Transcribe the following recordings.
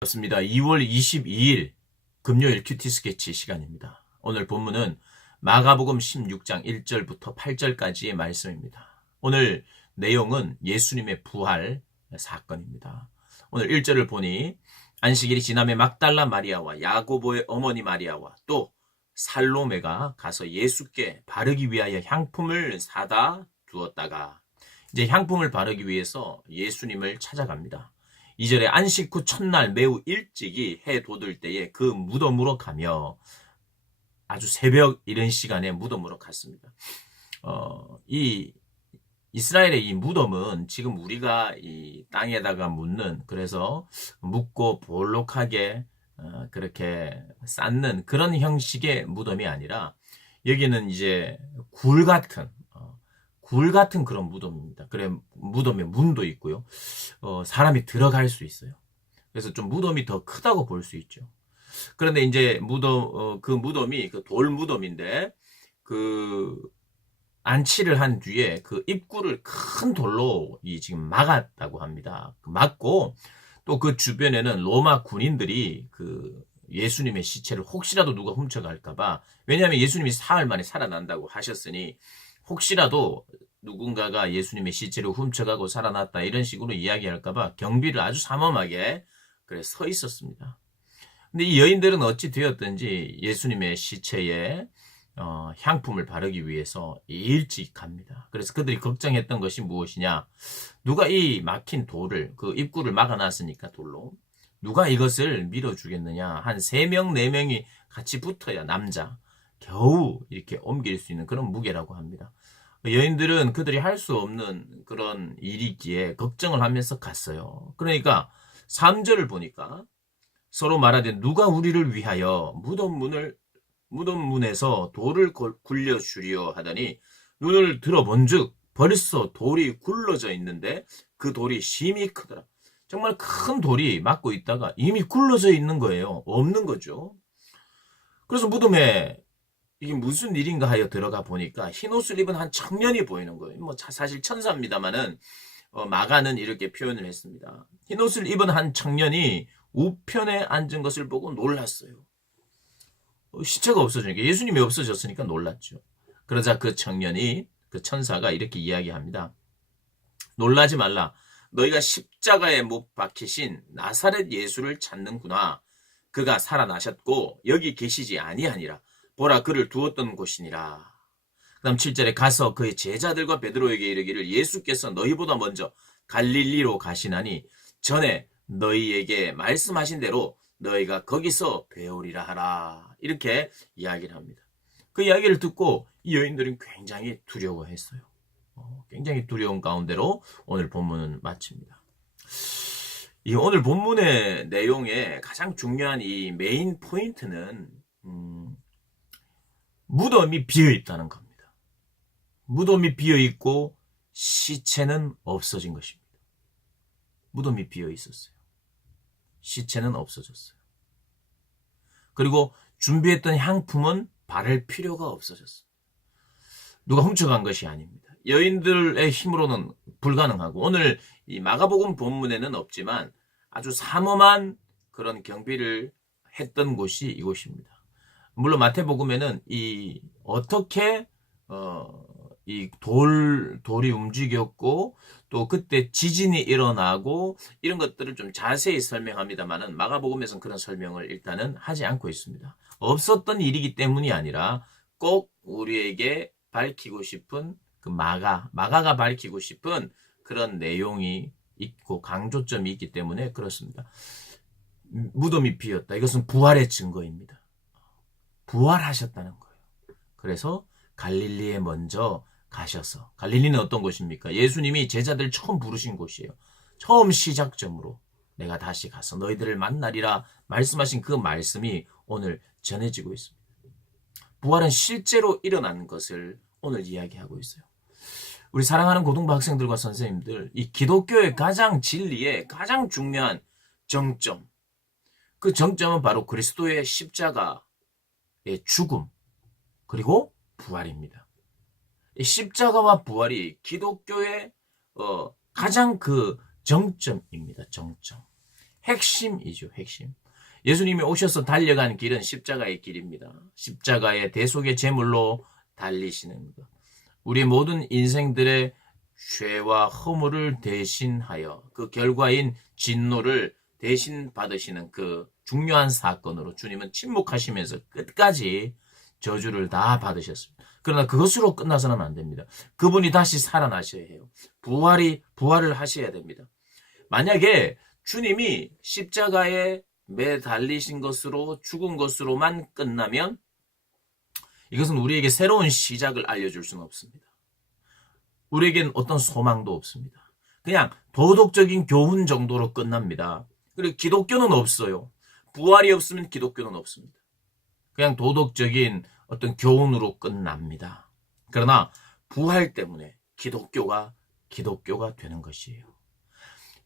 반갑습니다. 2월 22일 금요일 큐티 스케치 시간입니다. 오늘 본문은 마가복음 16장 1절부터 8절까지의 말씀입니다. 오늘 내용은 예수님의 부활 사건입니다. 오늘 1절을 보니 안식일이 지남에 막달라 마리아와 야고보의 어머니 마리아와 또 살로메가 가서 예수께 바르기 위하여 향품을 사다 두었다가 이제 향품을 바르기 위해서 예수님을 찾아갑니다. 2절에 안식 후 첫날 매우 일찍이 해 돋을 때에 그 무덤으로 가며 아주 새벽 이른 시간에 무덤으로 갔습니다. 이 이스라엘의 이 무덤은 지금 우리가 이 땅에다가 묻는, 그래서 묻고 볼록하게 그렇게 쌓는 그런 형식의 무덤이 아니라 여기는 이제 굴 같은 그런 무덤입니다. 그래, 무덤에 문도 있고요. 사람이 들어갈 수 있어요. 그래서 좀 무덤이 더 크다고 볼 수 있죠. 그런데 이제 그 무덤이 그 돌 무덤인데, 그 안치를 한 뒤에 그 입구를 큰 돌로 지금 막았다고 합니다. 막고 또 그 주변에는 로마 군인들이 그 예수님의 시체를 혹시라도 누가 훔쳐갈까봐, 왜냐하면 예수님이 사흘 만에 살아난다고 하셨으니 혹시라도 누군가가 예수님의 시체를 훔쳐가고 살아났다 이런 식으로 이야기할까봐 경비를 아주 삼엄하게 그래 서 있었습니다. 근데 이 여인들은 어찌 되었든지 예수님의 시체에 향품을 바르기 위해서 일찍 갑니다. 그래서 그들이 걱정했던 것이 무엇이냐? 누가 이 막힌 돌을, 그 입구를 막아놨으니까 돌로, 누가 이것을 밀어주겠느냐? 한 3명, 4명이 같이 붙어야 남자 겨우 이렇게 옮길 수 있는 그런 무게라고 합니다. 여인들은 그들이 할 수 없는 그런 일이기에 걱정을 하면서 갔어요. 그러니까 3절을 보니까 서로 말하되 누가 우리를 위하여 무덤문에서 돌을 굴려 주리요 하더니 눈을 들어본즉 벌써 돌이 굴러져 있는데 그 돌이 심히 크더라. 정말 큰 돌이 막고 있다가 이미 굴러져 있는 거예요. 없는 거죠. 그래서 무덤에 이게 무슨 일인가 하여 들어가 보니까 흰옷을 입은 한 청년이 보이는 거예요. 뭐 사실 천사입니다만은 마가는 이렇게 표현을 했습니다. 흰옷을 입은 한 청년이 우편에 앉은 것을 보고 놀랐어요. 시체가 없어지니까, 예수님이 없어졌으니까 놀랐죠. 그러자 그 청년이, 그 천사가 이렇게 이야기합니다. 놀라지 말라. 너희가 십자가에 못 박히신 나사렛 예수를 찾는구나. 그가 살아나셨고 여기 계시지 아니하니라. 보라, 그를 두었던 곳이니라. 그 다음 7절에 가서 그의 제자들과 베드로에게 이르기를 예수께서 너희보다 먼저 갈릴리로 가시나니 전에 너희에게 말씀하신 대로 너희가 거기서 배우리라 하라. 이렇게 이야기를 합니다. 그 이야기를 듣고 이 여인들은 굉장히 두려워했어요. 굉장히 두려운 가운데로 오늘 본문은 마칩니다. 이 오늘 본문의 내용의 가장 중요한 이 메인 포인트는 무덤이 비어 있다는 겁니다. 무덤이 비어 있고 시체는 없어진 것입니다. 무덤이 비어 있었어요. 시체는 없어졌어요. 그리고 준비했던 향품은 바를 필요가 없어졌어요. 누가 훔쳐간 것이 아닙니다. 여인들의 힘으로는 불가능하고, 오늘 이 마가복음 본문에는 없지만 아주 삼엄한 그런 경비를 했던 곳이 이곳입니다. 물론 마태복음에는 어떻게 이 돌이 움직였고 또 그때 지진이 일어나고 이런 것들을 좀 자세히 설명합니다만은 마가복음에서는 그런 설명을 일단은 하지 않고 있습니다. 없었던 일이기 때문이 아니라 꼭 우리에게 밝히고 싶은 그 마가가 밝히고 싶은 그런 내용이 있고 강조점이 있기 때문에 그렇습니다. 무덤이 비었다. 이것은 부활의 증거입니다. 부활하셨다는 거예요. 그래서 갈릴리에 먼저 가셔서, 갈릴리는 어떤 곳입니까? 예수님이 제자들 처음 부르신 곳이에요. 처음 시작점으로 내가 다시 가서 너희들을 만나리라 말씀하신 그 말씀이 오늘 전해지고 있습니다. 부활은 실제로 일어난 것을 오늘 이야기하고 있어요. 우리 사랑하는 고등부 학생들과 선생님들, 이 기독교의 가장 진리의 가장 중요한 정점, 그 정점은 바로 그리스도의 십자가의 죽음 그리고 부활입니다. 십자가와 부활이 기독교의 가장 그 정점입니다. 정점. 핵심이죠, 핵심. 예수님이 오셔서 달려간 길은 십자가의 길입니다. 십자가의 대속의 제물로 달리시는 것. 우리 모든 인생들의 죄와 허물을 대신하여 그 결과인 진노를 대신 받으시는 그 중요한 사건으로 주님은 침묵하시면서 끝까지 저주를 다 받으셨습니다. 그러나 그것으로 끝나서는 안 됩니다. 그분이 다시 살아나셔야 해요. 부활을 하셔야 됩니다. 만약에 주님이 십자가에 매달리신 것으로 죽은 것으로만 끝나면 이것은 우리에게 새로운 시작을 알려줄 수는 없습니다. 우리에겐 어떤 소망도 없습니다. 그냥 도덕적인 교훈 정도로 끝납니다. 그리고 기독교는 없어요. 부활이 없으면 기독교는 없습니다. 그냥 도덕적인 어떤 교훈으로 끝납니다. 그러나 부활 때문에 기독교가 되는 것이에요.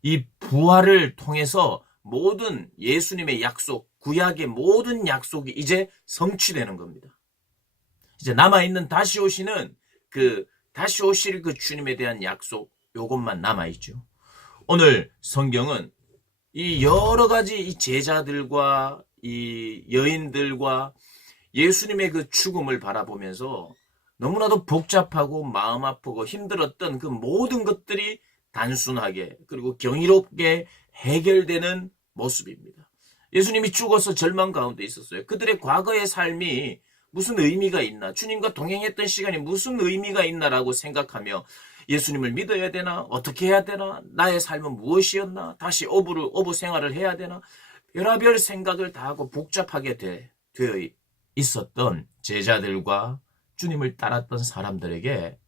이 부활을 통해서 모든 예수님의 약속, 구약의 모든 약속이 이제 성취되는 겁니다. 이제 남아있는 다시 오실 그 주님에 대한 약속, 요것만 남아있죠. 오늘 성경은 이 여러 가지 이 제자들과 이 여인들과 예수님의 그 죽음을 바라보면서 너무나도 복잡하고 마음 아프고 힘들었던 그 모든 것들이 단순하게 그리고 경이롭게 해결되는 모습입니다. 예수님이 죽어서 절망 가운데 있었어요. 그들의 과거의 삶이 무슨 의미가 있나? 주님과 동행했던 시간이 무슨 의미가 있나라고 생각하며 예수님을 믿어야 되나? 어떻게 해야 되나? 나의 삶은 무엇이었나? 다시 어부 생활을 해야 되나? 별의별 생각을 다 하고 복잡하게 되어 있었던 제자들과 주님을 따랐던 사람들에게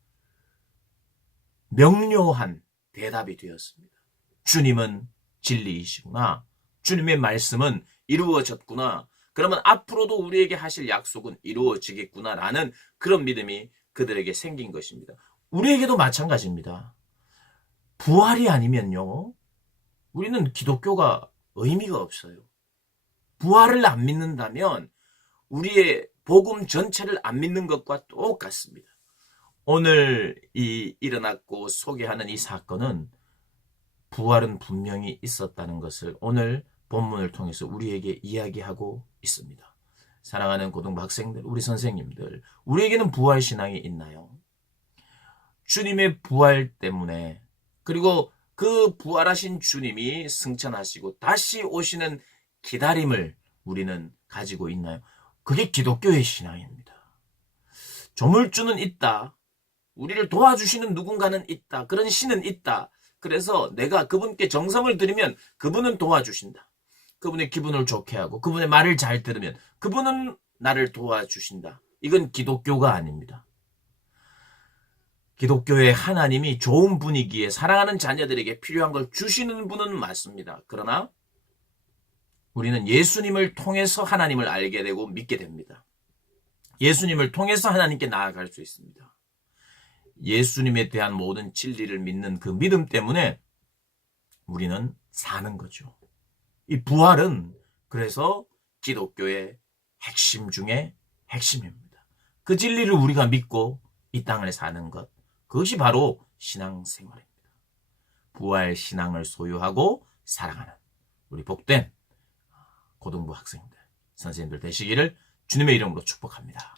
명료한 대답이 되었습니다. 주님은 진리이시구나. 주님의 말씀은 이루어졌구나. 그러면 앞으로도 우리에게 하실 약속은 이루어지겠구나라는 그런 믿음이 그들에게 생긴 것입니다. 우리에게도 마찬가지입니다. 부활이 아니면요, 우리는 기독교가 의미가 없어요. 부활을 안 믿는다면 우리의 복음 전체를 안 믿는 것과 똑같습니다. 오늘 일어났고 소개하는 이 사건은 부활은 분명히 있었다는 것을 오늘 본문을 통해서 우리에게 이야기하고 있습니다. 사랑하는 고등부 학생들, 우리 선생님들, 우리에게는 부활 신앙이 있나요? 주님의 부활 때문에, 그리고 그 부활하신 주님이 승천하시고 다시 오시는 기다림을 우리는 가지고 있나요? 그게 기독교의 신앙입니다. 조물주는 있다. 우리를 도와주시는 누군가는 있다. 그런 신은 있다. 그래서 내가 그분께 정성을 들이면 그분은 도와주신다. 그분의 기분을 좋게 하고 그분의 말을 잘 들으면 그분은 나를 도와주신다. 이건 기독교가 아닙니다. 기독교의 하나님이 좋은 분위기에 사랑하는 자녀들에게 필요한 걸 주시는 분은 맞습니다. 그러나 우리는 예수님을 통해서 하나님을 알게 되고 믿게 됩니다. 예수님을 통해서 하나님께 나아갈 수 있습니다. 예수님에 대한 모든 진리를 믿는 그 믿음 때문에 우리는 사는 거죠. 이 부활은 그래서 기독교의 핵심 중에 핵심입니다. 그 진리를 우리가 믿고 이 땅을 사는 것, 그것이 바로 신앙생활입니다. 부활 신앙을 소유하고 사랑하는 우리 복된 고등부 학생들, 선생님들 되시기를 주님의 이름으로 축복합니다.